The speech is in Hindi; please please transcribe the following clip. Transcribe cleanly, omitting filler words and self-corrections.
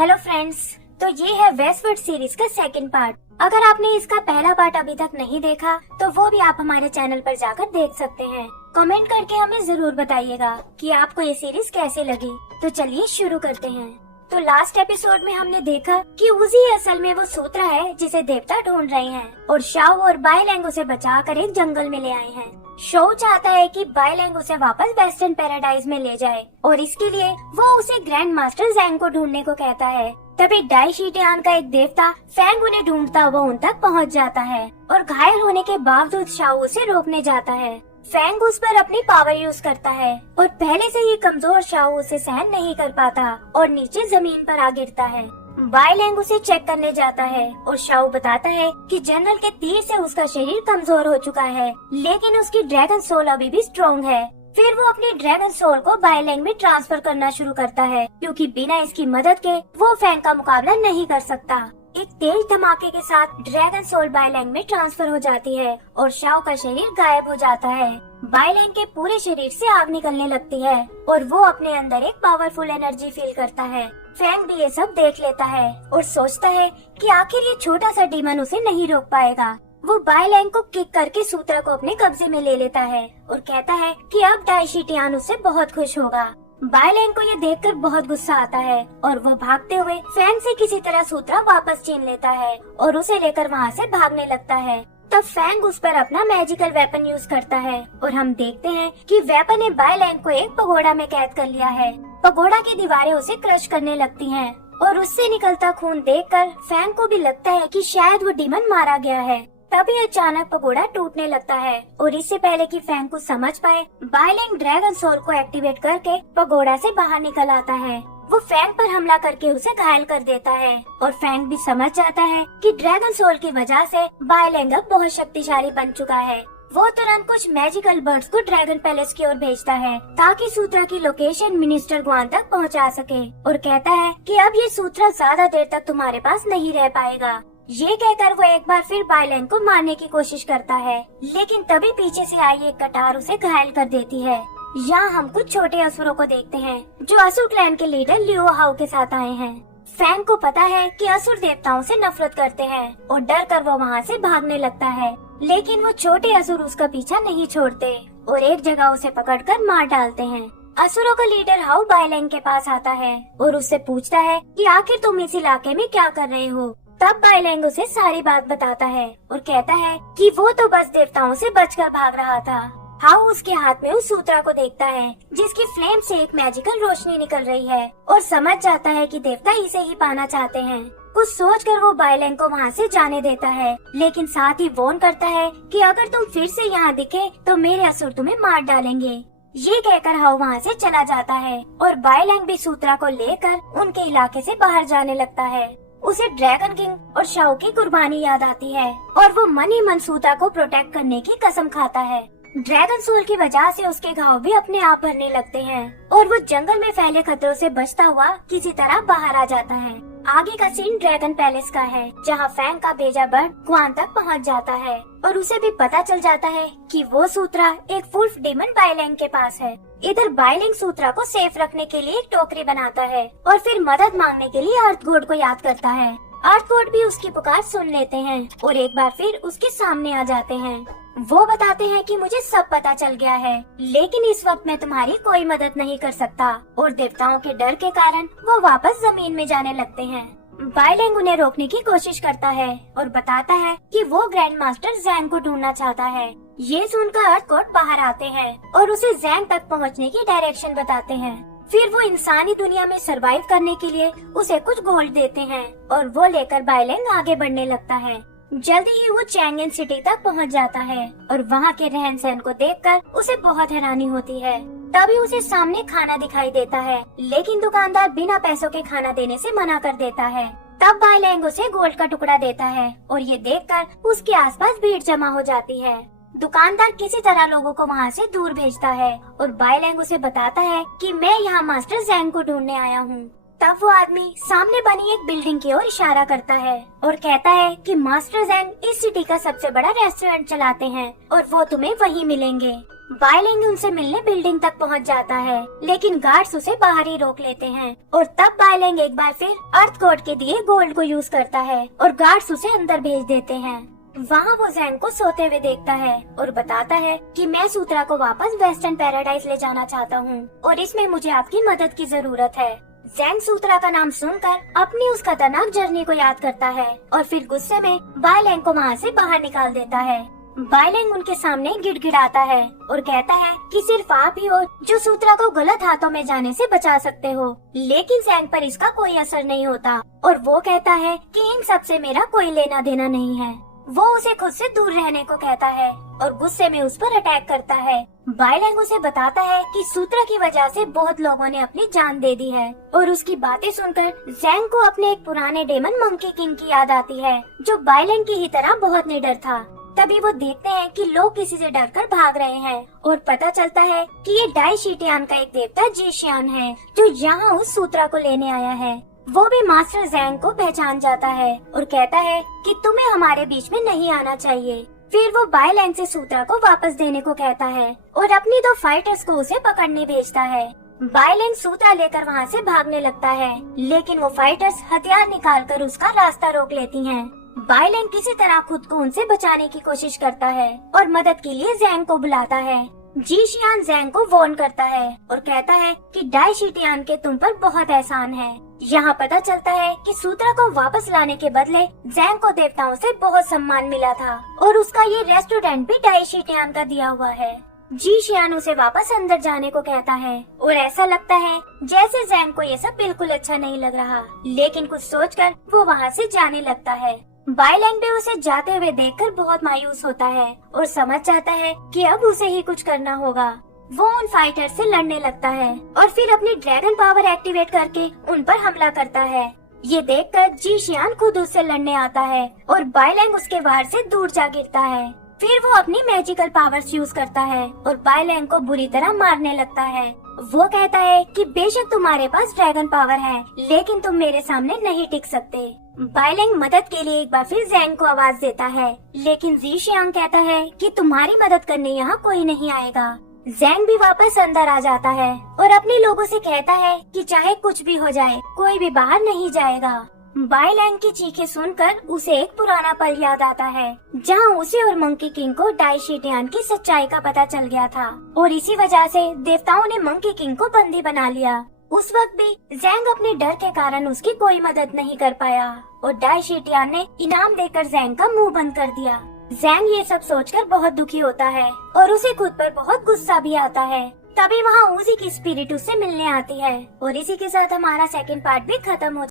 हेलो फ्रेंड्स, तो ये है वेस्टवर्ड सीरीज का सेकंड पार्ट। अगर आपने इसका पहला पार्ट अभी तक नहीं देखा तो वो भी आप हमारे चैनल पर जाकर देख सकते हैं। कमेंट करके हमें जरूर बताइएगा कि आपको ये सीरीज कैसे लगी। तो चलिए शुरू करते हैं। तो लास्ट एपिसोड में हमने देखा कि उजी असल में वो सूत्रा है जिसे देवता ढूंढ रहे हैं और शाओ और बाइलैंग उसे बचाकर एक जंगल में ले आए हैं। शो चाहता है कि बाइलैंग उसे वापस वेस्टर्न पैराडाइज में ले जाए और इसके लिए वो उसे ग्रैंड मास्टर जैंग को ढूंढने को कहता है। तभी डाई शीटियान का एक देवता फैंग उन्हें ढूंढता हुआ उन तक पहुंच जाता है और घायल होने के बावजूद शाओ उसे रोकने जाता है। फैंग उस पर अपनी पावर यूज करता है और पहले से ही कमजोर शाओ उसे सहन नहीं कर पाता और नीचे जमीन पर आ गिरता है। बाइलैंग उसे चेक करने जाता है और शाओ बताता है कि जनरल के तीर से उसका शरीर कमजोर हो चुका है, लेकिन उसकी ड्रैगन सोल अभी भी स्ट्रॉन्ग है। फिर वो अपनी ड्रैगन सोल को बाइलैंग में ट्रांसफर करना शुरू करता है, क्योंकि बिना इसकी मदद के वो फैंग का मुकाबला नहीं कर सकता। एक तेज धमाके के साथ ड्रैगन सोल बाइलैंग में ट्रांसफर हो जाती है और शाओ का शरीर गायब हो जाता है। बाइलैंग के पूरे शरीर से आग निकलने लगती है और वो अपने अंदर एक पावरफुल एनर्जी फील करता है। फैंग भी ये सब देख लेता है और सोचता है कि आखिर ये छोटा सा डीमन उसे नहीं रोक पाएगा। वो बाइलैंग को किक करके सूत्रा को अपने कब्जे में ले लेता है और कहता है कि अब डाई शीटियान उससे बहुत खुश होगा। बाइलैंग को ये देखकर बहुत गुस्सा आता है और वो भागते हुए फैंग से किसी तरह सूत्रा वापस छीन लेता है और उसे लेकर वहाँ से भागने लगता है। तब फैंग उस पर अपना मैजिकल वेपन यूज करता है और हम देखते हैं कि वेपन ने बाइलैंग को एक पगोड़ा में कैद कर लिया है। पगोड़ा की दीवारें उसे क्रश करने लगती हैं और उससे निकलता खून देखकर फैंग को भी लगता है कि शायद वो डीमन मारा गया है। तभी अचानक पगोड़ा टूटने लगता है और इससे पहले कि फैंग को समझ पाए, बाइलैंग ड्रैगन सोल को एक्टिवेट करके पगोड़ा से बाहर निकल आता है। वो फैंग पर हमला करके उसे घायल कर देता है और फैंग भी समझ जाता है कि ड्रैगन सोल की वजह से बाइलैंग अब बहुत शक्तिशाली बन चुका है। वो तुरंत कुछ मैजिकल बर्ड्स को ड्रैगन पैलेस की ओर भेजता है ताकि सूत्रा की लोकेशन मिनिस्टर गुआन तक पहुंचा सके और कहता है कि अब ये सूत्रा ज्यादा देर तक तुम्हारे पास नहीं रह पाएगा। ये कहकर वो एक बार फिर बाइलैंग को मारने की कोशिश करता है, लेकिन तभी पीछे से आई एक कटार उसे घायल कर देती है। यहाँ हम कुछ छोटे असुरों को देखते हैं जो असुर क्लैन के लीडर लियो हाउ के साथ आए हैं। फैंग को पता है कि असुर देवताओं से नफरत करते हैं और डर कर वो वहाँ से भागने लगता है, लेकिन वो छोटे असुर उसका पीछा नहीं छोड़ते और एक जगह उसे पकड़कर मार डालते हैं। असुरों का लीडर हाउ बाइलैंग के पास आता है और उससे पूछता है कि आखिर तुम इस इलाके में क्या कर रहे हो। तब बाइलैंग उसे सारी बात बताता है और कहता है कि वो तो बस देवताओं से बचकर भाग रहा था। हाउ उसके हाथ में उस सूत्रा को देखता है जिसकी फ्लेम से एक मैजिकल रोशनी निकल रही है और समझ जाता है कि देवता इसे ही पाना चाहते हैं। कुछ सोचकर वो बाइलैंग को वहाँ से जाने देता है, लेकिन साथ ही वॉर्न करता है कि अगर तुम फिर से यहाँ दिखे तो मेरे असुर तुम्हें मार डालेंगे। ये कहकर हाउ वहाँ से चला जाता है और बाइलैंग भी सूत्रा को लेकर उनके इलाके से बाहर जाने लगता है। उसे ड्रैगन किंग और शाओ की कुर्बानी याद आती है और वो मन ही मन सूत्रा को प्रोटेक्ट करने की कसम खाता है। ड्रैगन सोल की वजह से उसके घाव भी अपने आप भरने लगते हैं और वो जंगल में फैले खतरों से बचता हुआ किसी तरह बाहर आ जाता है। आगे का सीन ड्रैगन पैलेस का है, जहाँ फैंग का भेजा बर्ड गुआन तक पहुँच जाता है और उसे भी पता चल जाता है कि वो सूत्रा एक वुल्फ डेमन बाइलैंग के पास है। इधर बाइलैंग सूत्रा को सेफ रखने के लिए एक टोकरी बनाता है और फिर मदद मांगने के लिए अर्थ गॉड को याद करता है। अर्थ गॉड भी उसकी पुकार सुन लेते हैं और एक बार फिर उसके सामने आ जाते हैं। वो बताते हैं कि मुझे सब पता चल गया है, लेकिन इस वक्त मैं तुम्हारी कोई मदद नहीं कर सकता और देवताओं के डर के कारण वो वापस जमीन में जाने लगते हैं। बाइलैंग उन्हें रोकने की कोशिश करता है और बताता है कि वो ग्रैंड मास्टर जैंग को ढूंढना चाहता है। ये सुनकर अर्थ गॉड बाहर आते हैं और उसे जैंग तक पहुंचने की डायरेक्शन बताते हैं। फिर वो इंसानी दुनिया में सरवाइव करने के लिए उसे कुछ गोल्ड देते हैं और वो लेकर बाइलैंग आगे बढ़ने लगता है। जल्दी ही वो चैंगन सिटी तक पहुंच जाता है और वहाँ के रहन सहन को देखकर उसे बहुत हैरानी होती है। तभी उसे सामने खाना दिखाई देता है, लेकिन दुकानदार बिना पैसों के खाना देने से मना कर देता है। तब बाइलैंग उसे गोल्ड का टुकड़ा देता है और ये देखकर उसके आसपास भीड़ जमा हो जाती है। दुकानदार किसी तरह लोगों को वहाँ से दूर भेजता है और बाइलैंग उसे बताता है कि मैं यहाँ मास्टर जैंग को ढूंढने आया हूँ। तब वो आदमी सामने बनी एक बिल्डिंग की ओर इशारा करता है और कहता है कि मास्टर जैंग इस सिटी का सबसे बड़ा रेस्टोरेंट चलाते हैं और वो तुम्हें वहीं मिलेंगे। बाइलिंग उनसे मिलने बिल्डिंग तक पहुंच जाता है, लेकिन गार्ड्स उसे बाहर ही रोक लेते हैं और तब बाइलिंग एक बार फिर अर्थ गॉड के दिए गोल्ड को यूज करता है और गार्ड्स उसे अंदर भेज देते हैं। वहाँ वो जैंग को सोते हुए देखता है और बताता है कि मैं सूत्रा को वापस वेस्टर्न पैराडाइज ले जाना चाहता हूँ और इसमें मुझे आपकी मदद की जरूरत है। जैंग सूत्रा का नाम सुनकर अपनी उस खतरनाक जर्नी को याद करता है और फिर गुस्से में बाइलैंग को वहाँ से बाहर निकाल देता है। बाइलैंग उनके सामने गिड़गिड़ाता है और कहता है कि सिर्फ आप ही हो जो सूत्रा को गलत हाथों में जाने से बचा सकते हो, लेकिन जैंग पर इसका कोई असर नहीं होता और वो कहता है कि इन सब से मेरा कोई लेना देना नहीं है। वो उसे खुद से दूर रहने को कहता है और गुस्से में उस पर अटैक करता है। बाइलैंग उसे बताता है कि सूत्रा की वजह से बहुत लोगों ने अपनी जान दे दी है और उसकी बातें सुनकर जैंग को अपने एक पुराने डेमन मंकी किंग की याद आती है जो बाइलैंग की ही तरह बहुत निडर था। तभी वो देखते हैं कि लोग किसी से डरकर भाग रहे हैं और पता चलता है कि ये डाई शीटियान का एक देवता जीशियान है जो यहाँ उस सूत्रा को लेने आया है। वो भी मास्टर जैंग को पहचान जाता है और कहता है कि तुम्हें हमारे बीच में नहीं आना चाहिए। फिर वो बाइलैंग से सूत्रा को वापस देने को कहता है और अपनी 2 फाइटर्स को उसे पकड़ने भेजता है। बाइलैंग सूत्रा लेकर वहाँ से भागने लगता है, लेकिन वो फाइटर्स हथियार निकालकर उसका रास्ता रोक लेती हैं। बाइलैंग किसी तरह खुद को उनसे बचाने की कोशिश करता है और मदद के लिए जैंग को बुलाता है। जीशियान जैंग को वार्न करता है और कहता है कि डाई शीटियान के तुम पर बहुत एहसान है। यहाँ पता चलता है कि सूत्रा को वापस लाने के बदले जैंग को देवताओं से बहुत सम्मान मिला था और उसका ये रेस्टोरेंट भी डाई शीटियान का दिया हुआ है। जीशियान उसे वापस अंदर जाने को कहता है और ऐसा लगता है जैसे जैंग को ये सब बिल्कुल अच्छा नहीं लग रहा, लेकिन कुछ सोचकर वो वहाँ से जाने लगता है। बाइलैंग भी उसे जाते हुए देखकर बहुत मायूस होता है और समझ जाता है कि अब उसे ही कुछ करना होगा। वो उन फाइटर से लड़ने लगता है और फिर अपनी ड्रैगन पावर एक्टिवेट करके उन पर हमला करता है। ये देखकर जीशियान खुद उससे लड़ने आता है और बाइलैंग उसके वार से दूर जा गिरता है। फिर वो अपनी मैजिकल पावर्स यूज करता है और बाइलैंग को बुरी तरह मारने लगता है। वो कहता है कि बेशक तुम्हारे पास ड्रैगन पावर है, लेकिन तुम मेरे सामने नहीं टिक सकते। बाइलैंग मदद के लिए एक बार फिर जैंग को आवाज देता है, लेकिन जीशियान कहता है कि तुम्हारी मदद करने यहाँ कोई नहीं आएगा। जैंग भी वापस अंदर आ जाता है और अपने लोगों से कहता है कि चाहे कुछ भी हो जाए कोई भी बाहर नहीं जाएगा। बाइलैंग की चीखें सुनकर उसे एक पुराना पल याद आता है जहाँ उसे और मंकी किंग को डाई शीटियान की सच्चाई का पता चल गया था और इसी वजह से देवताओं ने मंकी किंग को बंदी बना लिया। उस वक्त भी जैंग अपने डर के कारण उसकी कोई मदद नहीं कर पाया और डाई शीटियान ने इनाम देकर जैंग का मुंह बंद कर दिया। जैंग ये सब सोचकर बहुत दुखी होता है और उसे खुद पर बहुत गुस्सा भी आता है। तभी वहाँ उसी की स्पिरिट उससे मिलने आती है और इसी के साथ हमारा सेकंड पार्ट भी खत्म हो